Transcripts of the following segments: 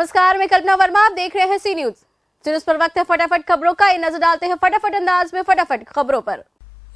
नमस्कार, मैं कल्पना वर्मा, आप देख रहे हैं सी न्यूज। तो इस पर वक्त है फटाफट खबरों का। नजर डालते हैं फटाफट अंदाज में फटाफट खबरों पर।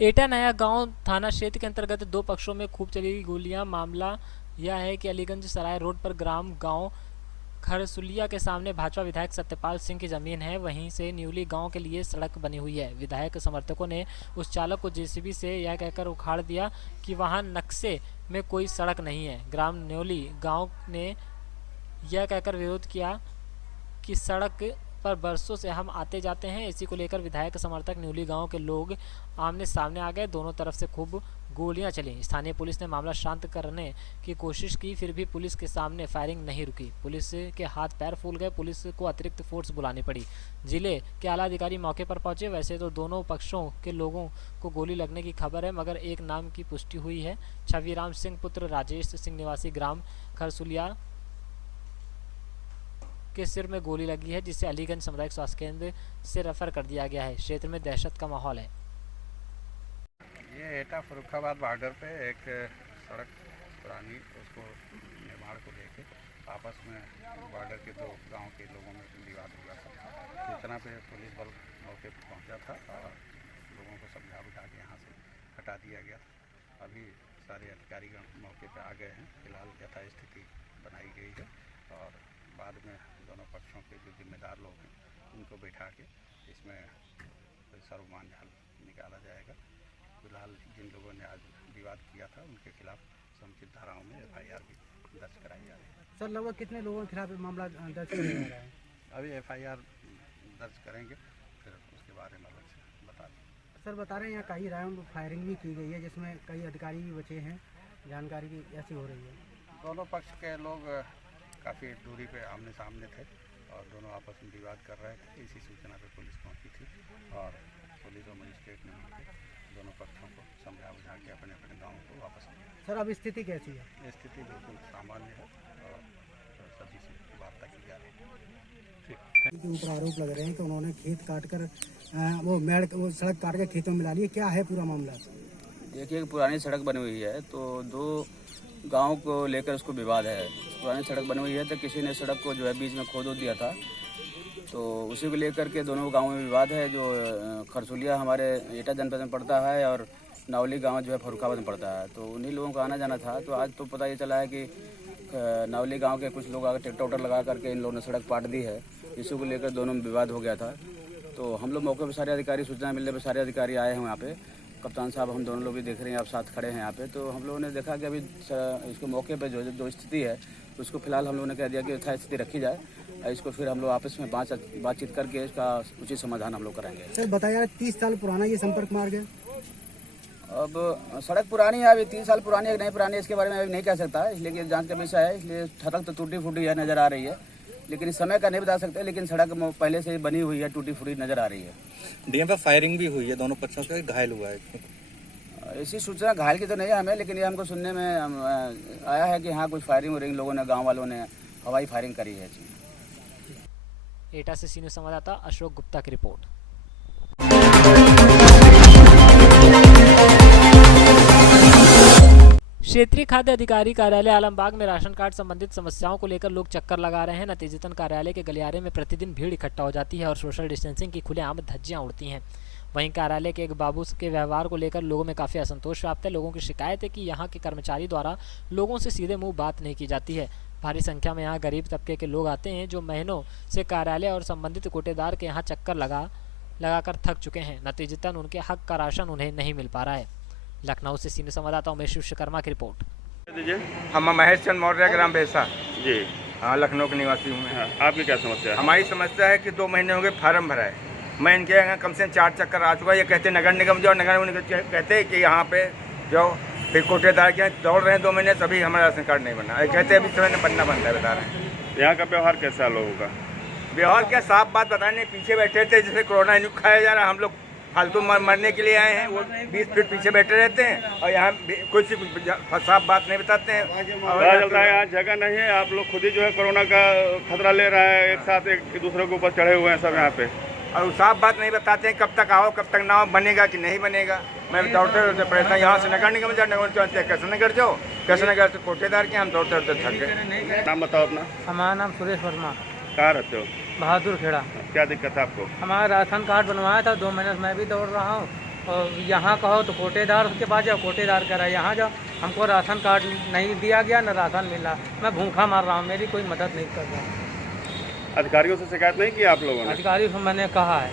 एटा नया गांव थाना क्षेत्र के अंतर्गत दो पक्षों में खूब चली गोलियां। मामला यह है कि अलीगंज सराय रोड पर ग्राम गांव खरसुलिया के सामने भाजपा विधायक सत्यपाल सिंह की जमीन है। वहीं से न्यूली गांव के लिए सड़क बनी हुई है। विधायक समर्थकों ने उस चालक को जेसीबी से यह कहकर उखाड़ दिया कि वहां नक्शे में कोई सड़क नहीं है। ग्राम न्यूली गांव ने यह कहकर विरोध किया कि सड़क पर बरसों से हम आते जाते हैं। इसी को लेकर विधायक समर्थक न्यूली गांव के लोग आमने सामने आ गए। दोनों तरफ से खूब गोलियां चली। स्थानीय पुलिस ने मामला शांत करने की कोशिश की, फिर भी पुलिस के सामने फायरिंग नहीं रुकी। पुलिस के हाथ पैर फूल गए। पुलिस को अतिरिक्त फोर्स बुलानी पड़ी। जिले के आला अधिकारी मौके पर पहुंचे। वैसे तो दोनों पक्षों के लोगों को गोली लगने की खबर है, मगर एक नाम की पुष्टि हुई है। छविराम सिंह पुत्र राजेश सिंह निवासी ग्राम खरसुलिया के सिर में गोली लगी है, जिसे अलीगंज सामुदायिक स्वास्थ्य केंद्र से रेफर कर दिया गया है। क्षेत्र में दहशत का माहौल है। ये एटा फर्रुखाबाद बॉर्डर पे एक सड़क पुरानी, उसको निर्माण को लेके आपस में बॉर्डर के दो गांव के लोगों में विवाद हुआ था। सूचना पे पुलिस बल मौके पर पहुंचा था और लोगों को समझा बुझा के यहाँ से हटा दिया गया। अभी सारे अधिकारीगण मौके पर आ गए हैं। फिलहाल यथास्थिति बनाई गई है और बाद में दोनों पक्षों के जो जिम्मेदार लोग हैं उनको बैठा के इसमें सर्वमान्य हल निकाला जाएगा। फिलहाल जिन लोगों ने आज विवाद किया था उनके खिलाफ समुचित धाराओं में FIR भी दर्ज कराई जा रही है। सर, लगभग कितने लोगों के खिलाफ मामला दर्ज किया जा रहा है? अभी FIR दर्ज करेंगे, फिर उसके बारे में अलग से बता दें। सर, बता रहे हैं यहाँ कई राउंड फायरिंग भी की गई है, जिसमें कई अधिकारी भी बचे हैं। जानकारी की ऐसी हो रही है। दोनों पक्ष के लोग काफ़ी दूरी पे आमने सामने थे और दोनों आपस में विवाद कर रहे थे। इसी सूचना पे पुलिस पहुंची थी और पुलिस और मजिस्ट्रेट ने मिलकर दोनों पक्षों को समझा बुझा के अपने अपने गाँव को वापस किया। सर, अब स्थिति कैसी है? स्थिति बिल्कुल सामान्य है और सभी से वार्ता की जा रही है। उनके ऊपर आरोप लग रहे हैं कि उन्होंने खेत काट कर वो सड़क काट के खेतों में मिला ली है। क्या है पूरा मामला? देखिए, पुरानी सड़क बनी हुई है तो दो गांव को लेकर उसको विवाद है। पुरानी सड़क बनी हुई है तो किसी ने सड़क को जो है बीच में खोद दिया था, तो उसी को लेकर के दोनों गांवों में विवाद है। जो खरसुलिया हमारे एटा जनपद में पड़ता है और नावली गांव जो है फर्रुखाबाद में पड़ता है, तो उन्हीं लोगों को आना जाना था। तो आज तो पता ये चला है कि नावली गांव के कुछ लोग आकर ट्रैक्टर लगा करके इन लोगों ने सड़क पाट दी है। इसी को लेकर दोनों में विवाद हो गया था। तो हम लोग मौके पर सारे अधिकारी, सूचना मिलने पर सारे अधिकारी आए हैं यहाँ पे। कप्तान साहब हम दोनों लोग भी देख रहे हैं, आप साथ खड़े हैं यहाँ पे। तो हम लोगों ने देखा कि अभी इसको मौके पे जो स्थिति है उसको फिलहाल हम लोगों ने कह दिया कि यथास्थिति रखी जाए। इसको फिर हम लोग आपस में बातचीत करके इसका उचित समाधान हम लोग कराएंगे। सर, बताया 30 साल पुराना ये संपर्क मार्ग है। अब सड़क पुरानी है, अभी 30 साल पुरानी है कि नहीं पुरानी है इसके बारे में अभी नहीं कह सकता, इसलिए कि जांच का विषय है। इसलिए सड़क तो टूटी फूटी है, नज़र आ रही है, लेकिन इस समय का नहीं बता सकते। लेकिन सड़क पहले से बनी हुई है, टूटी फूटी नज़र आ रही है। डीएम पे फायरिंग भी हुई है, दोनों पक्षों से घायल हुआ है। ऐसी सूचना घायल की तो नहीं है हमें, लेकिन ये हमको सुनने में आया है कि हाँ कुछ फायरिंग हो रही, लोगों ने, गांव वालों ने हवाई फायरिंग करी है। एटा से सीनियर संवाददाता अशोक गुप्ता की रिपोर्ट। क्षेत्रीय खाद्य अधिकारी कार्यालय आलमबाग में राशन कार्ड संबंधित समस्याओं को लेकर लोग चक्कर लगा रहे हैं। नतीजतन कार्यालय के गलियारे में प्रतिदिन भीड़ इकट्ठा हो जाती है और सोशल डिस्टेंसिंग की खुलेआम धज्जियां उड़ती हैं। वहीं कार्यालय के एक बाबू के व्यवहार को लेकर लोगों में काफ़ी असंतोष व्याप्त है। लोगों की शिकायत है कि यहाँ के कर्मचारी द्वारा लोगों से सीधे मुंह बात नहीं की जाती है। भारी संख्या में यहाँ गरीब तबके के लोग आते हैं जो महीनों से कार्यालय और संबंधित कोटेदार के यहाँ चक्कर लगाकर थक चुके हैं। नतीजतन उनके हक का राशन उन्हें नहीं मिल पा रहा है। लखनऊ से सीनियर संवाददाता उमेश विश्वकर्मा की रिपोर्ट। हम महेश चंद मौर्य, ग्राम भैसा जी। हाँ, लखनऊ के निवासी हूँ मैं। आपकी क्या समस्या है? हमारी समस्या है कि 2 महीने हो गए फार्म भरा है। मैं इनके यहाँ कम से कम 4 चक्कर आ चुका। ये कहते नगर निगम जाओ, नगर निगम कहते हैं कि यहाँ पे जाओ, फिर कोटेदार के दौड़ रहे हैं 2 महीने, तभी हमारा राशन कार्ड नहीं बना। ये कहते हैं अभी समय बनना बनता है, बता रहे हैं। यहाँ का व्यवहार कैसा है लोगों का? व्यवहार क्या, साफ बात बताने, पीछे बैठे थे जैसे कोरोना न्यूज खाया जा रहा है। हम लोग फालतू मरने के लिए आए हैं, वो 20 फीट पीछे बैठे रहते हैं और यहाँ कुछ साफ बात नहीं बताते हैं। पता चलता है यहाँ जगह नहीं है। आप लोग खुद ही जो है कोरोना का खतरा ले रहा है, एक साथ एक दूसरे के ऊपर चढ़े हुए हैं सब यहाँ पे, और साफ बात नहीं बताते हैं। कब तक आओ, कब तक ना आओ, बनेगा कि नहीं बनेगा। मैं दौड़ते दौड़ते परेशान, यहाँ से नगर निगम जाओ, नगर चलते कैसे नगर जाओ, कैसे नगर से कोटेदार के हम दौड़ते दौड़ते थक गए। नाम बताओ अपना। हमारा नाम सुरेश वर्मा। कहाँ रहते हो? बहादुर खेड़ा। क्या दिक्कत है आपको? हमारा राशन कार्ड बनवाया था, 2 महीने से मैं भी दौड़ रहा हूँ। और यहाँ कहो तो कोटेदार के पास जाओ, कोटेदार कह रहा है यहाँ जाओ। हमको राशन कार्ड नहीं दिया गया, न राशन मिला। मैं भूखा मार रहा हूँ, मेरी कोई मदद नहीं कर रहा। अधिकारियों से शिकायत नहीं की आप लोगों ने? अधिकारियों से मैंने कहा है,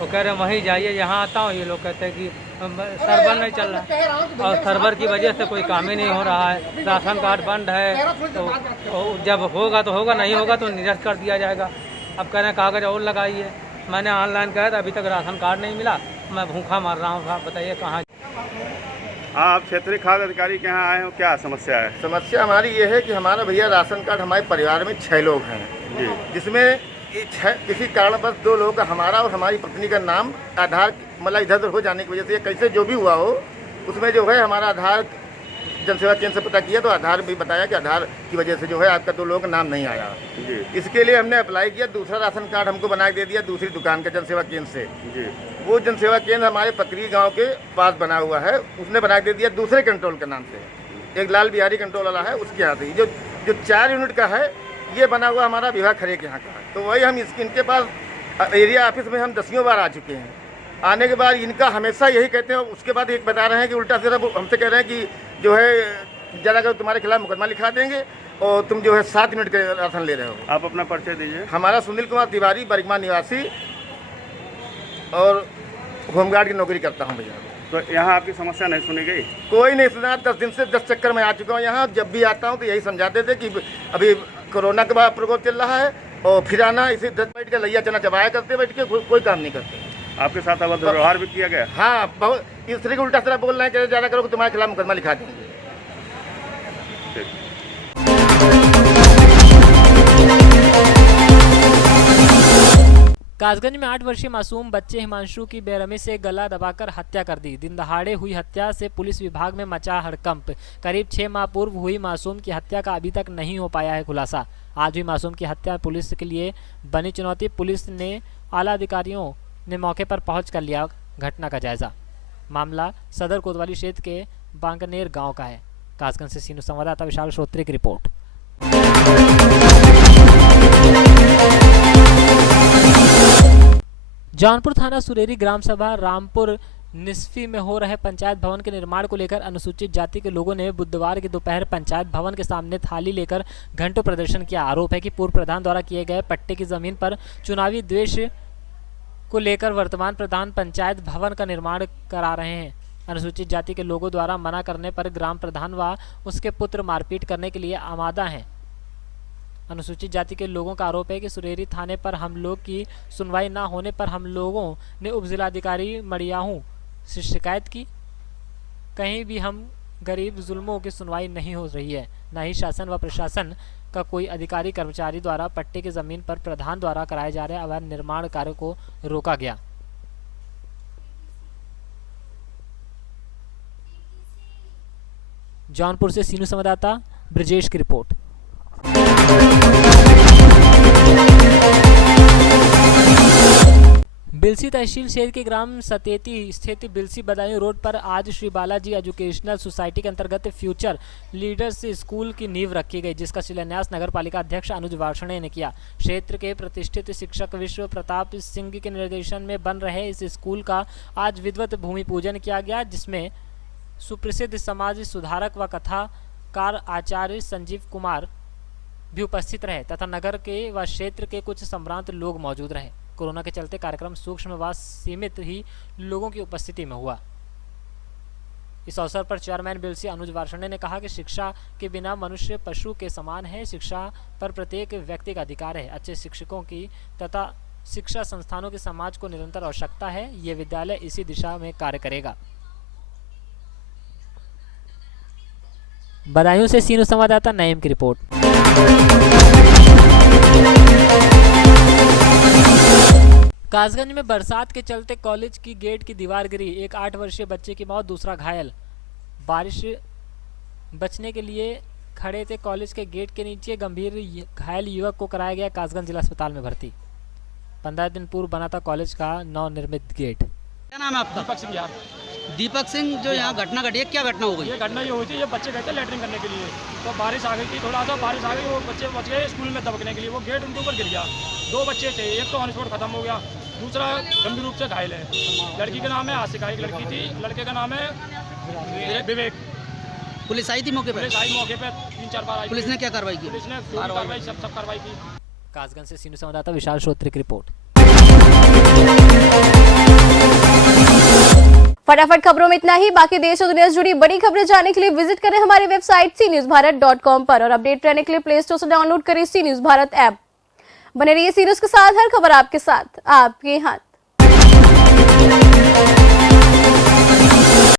वो कह रहे हैं वहीं जाइए। यहाँ आता हूँ, ये लोग कहते हैं कि सर्वर नहीं चल रहा है और सर्वर की वजह से कोई काम ही नहीं हो रहा है। राशन कार्ड बंद है, तो जब होगा तो होगा, नहीं होगा तो निरस्त कर दिया जाएगा। अब कह रहे हैं कागज़ और लगाइए। मैंने ऑनलाइन कहा था, अभी तक राशन कार्ड नहीं मिला। मैं भूखा मार रहा हूँ। साहब बताइए कहाँ? हाँ, आप क्षेत्रीय खाद्य अधिकारी के यहाँ आए हो, क्या समस्या है? समस्या हमारी ये है कि हमारा भैया राशन कार्ड, हमारे परिवार में 6 लोग हैं जी, जिसमें किसी कारणवश 2 लोगों का, हमारा और हमारी पत्नी का नाम आधार मतलब इधर उधर हो जाने की वजह से, कैसे जो भी हुआ हो, उसमें जो है हमारा आधार जनसेवा केंद्र से पता किया तो आधार भी बताया कि आधार की वजह से जो है आपका 2 लोगों का नाम नहीं आया जी। इसके लिए हमने अप्लाई किया, दूसरा राशन कार्ड हमको बना के दे दिया दूसरी दुकान का जनसेवा केंद्र से जी। वो जनसेवा केंद्र हमारे पकरी गांव के पास बना हुआ है, उसने बना के दे दिया दूसरे कंट्रोल के नाम से। एक लाल बिहारी कंट्रोल वाला है, उसके यहाँ से जो 4 यूनिट का है ये बना हुआ हमारा विभाग खरे के यहाँ का है। तो वही हम इनके पास एरिया ऑफिस में हम 10वीं बार आ चुके हैं। आने के बाद इनका हमेशा यही कहते हैं, उसके बाद एक बता रहे हैं कि उल्टा सीधा हमसे कह रहे हैं कि जो है ज़रा कर तुम्हारे खिलाफ मुकदमा लिखा देंगे और तुम जो है 7 मिनट के राशन ले रहे हो। आप अपना परिचय दीजिए। हमारा सुनील कुमार तिवारी, बरिगमा निवासी और होमगार्ड की नौकरी करता हूँ भैया। तो यहाँ आपकी समस्या नहीं सुनी गई? कोई नहीं सुना। 10 दिन से 10 चक्कर में आ चुका हूँ यहाँ। जब भी आता हूँ तो यही समझाते थे कि अभी कोरोना के बाद प्रकोप चल रहा है और फिर आना इसे 10 बैठ के लैया चना चबाया करते बैठ के, कोई काम नहीं करते। आपके साथ अवैध व्यवहार भी किया गया? हाँ, बहुत इस तरह के उल्टा सीधा बोल रहे हैं कि ज़्यादा करो कि तुम्हारे खिलाफ मुकदमा लिखा देंगे। कासगंज में 8 वर्षीय मासूम बच्चे हिमांशु की बेरहमी से गला दबाकर हत्या कर दी। दिन दहाड़े हुई हत्या से पुलिस विभाग में मचा हड़कंप। करीब 6 माह पूर्व हुई मासूम की हत्या का अभी तक नहीं हो पाया है खुलासा। आज हुई मासूम की हत्या पुलिस के लिए बनी चुनौती। पुलिस ने आला अधिकारियों ने मौके पर पहुंच कर लिया घटना का जायजा। मामला सदर कोतवाली क्षेत्र के बांकनेर गांव का है। कासगंज से सीनू संवाददाता विशाल श्रोत्री की रिपोर्ट। जौनपुर थाना सुरेरी ग्राम सभा रामपुर निस्फी में हो रहे पंचायत भवन के निर्माण को लेकर अनुसूचित जाति के लोगों ने बुधवार की दोपहर पंचायत भवन के सामने थाली लेकर घंटों प्रदर्शन किया। आरोप है कि पूर्व प्रधान द्वारा किए गए पट्टे की जमीन पर चुनावी द्वेष को लेकर वर्तमान प्रधान पंचायत भवन का निर्माण करा रहे हैं। अनुसूचित जाति के लोगों द्वारा मना करने पर ग्राम प्रधान व उसके पुत्र मारपीट करने के लिए आमादा हैं। अनुसूचित जाति के लोगों का आरोप है कि सुरेरी थाने पर हम लोग की सुनवाई न होने पर हम लोगों ने उप जिलाधिकारी मड़ियाहू से शिकायत की। कहीं भी हम गरीब जुल्मों की सुनवाई नहीं हो रही है, न ही शासन व प्रशासन का कोई अधिकारी कर्मचारी द्वारा पट्टे की जमीन पर प्रधान द्वारा कराए जा रहे अवैध निर्माण कार्य को रोका गया। जौनपुर से सीनू संवाददाता ब्रजेश की रिपोर्ट। बिलसी तहसील क्षेत्र के ग्राम सतेती स्थित बिलसी बदायूं रोड पर आज श्री बालाजी एजुकेशनल सोसाइटी के अंतर्गत फ्यूचर लीडर्स स्कूल की नींव रखी गई, जिसका शिलान्यास नगर पालिका अध्यक्ष अनुज वार्षणे ने किया। क्षेत्र के प्रतिष्ठित शिक्षक विश्व प्रताप सिंह के निर्देशन में बन रहे इस स्कूल का आज विधिवत भूमि पूजन किया गया, जिसमें सुप्रसिद्ध समाज सुधारक व कथाकार आचार्य संजीव कुमार भी उपस्थित रहे तथा नगर के व क्षेत्र के कुछ सम्भ्रांत लोग मौजूद रहे। कोरोना के चलते कार्यक्रम सूक्ष्म व सीमित ही लोगों की उपस्थिति में हुआ। इस अवसर पर चेयरमैन बिलसी अनुज वार्षणे ने कहा कि शिक्षा के बिना मनुष्य पशु के समान है। शिक्षा पर प्रत्येक व्यक्ति का अधिकार है। अच्छे शिक्षकों की तथा शिक्षा संस्थानों की समाज को निरंतर आवश्यकता है। ये विद्यालय इसी दिशा में कार्य करेगा। बदायूं से सीनू संवाददाता नईम की रिपोर्ट। कासगंज में बरसात के चलते कॉलेज की गेट की दीवार गिरी, एक 8 वर्षीय बच्चे की मौत, दूसरा घायल। बारिश बचने के लिए खड़े थे कॉलेज के गेट के नीचे, गंभीर घायल युवक को कराया गया कासगंज जिला अस्पताल में भर्ती। 15 दिन पूर्व बना था कॉलेज का नवनिर्मित गेट। क्या नाम है आपका? दीपक सिंह यार। दीपक सिंह, जो यहाँ घटना घटी है, क्या घटना हो गई? ये घटना ये हुई थी, ये बच्चे गए थे लैट्रिन करने के लिए, तो बारिश आ गई थी, थोड़ा सा बारिश आ गई, वो बच्चे बच गए स्कूल में दबकने के लिए, वो गेट उनके ऊपर गिर गया। 2 बच्चे थे, एक तो ऑन स्पॉट खत्म हो गया, दूसरा गंभीर रूप से घायल है। लड़की का नाम है आशिका, एक लड़की थी, लड़के का नाम है विवेक। पुलिस आई थी मौके पर? पुलिस आई मौके पे 3-4 बार आई। पुलिस ने क्या कार्रवाई की? पुलिस ने कार्रवाई सब कार्रवाई की। कासगंज से सीनियर संवाददाता विशाल श्रोत्री की रिपोर्ट। फटाफट खबरों में इतना ही। बाकी देश और दुनिया से जुड़ी बड़ी खबरें जानने के लिए विजिट करें हमारी वेबसाइट cnewsbharat.com पर और अपडेट रहने के लिए प्ले स्टोर से डाउनलोड करें सी न्यूज भारत ऐप। बने रहिए सी न्यूज के साथ, हर खबर आपके साथ, आपके हाथ।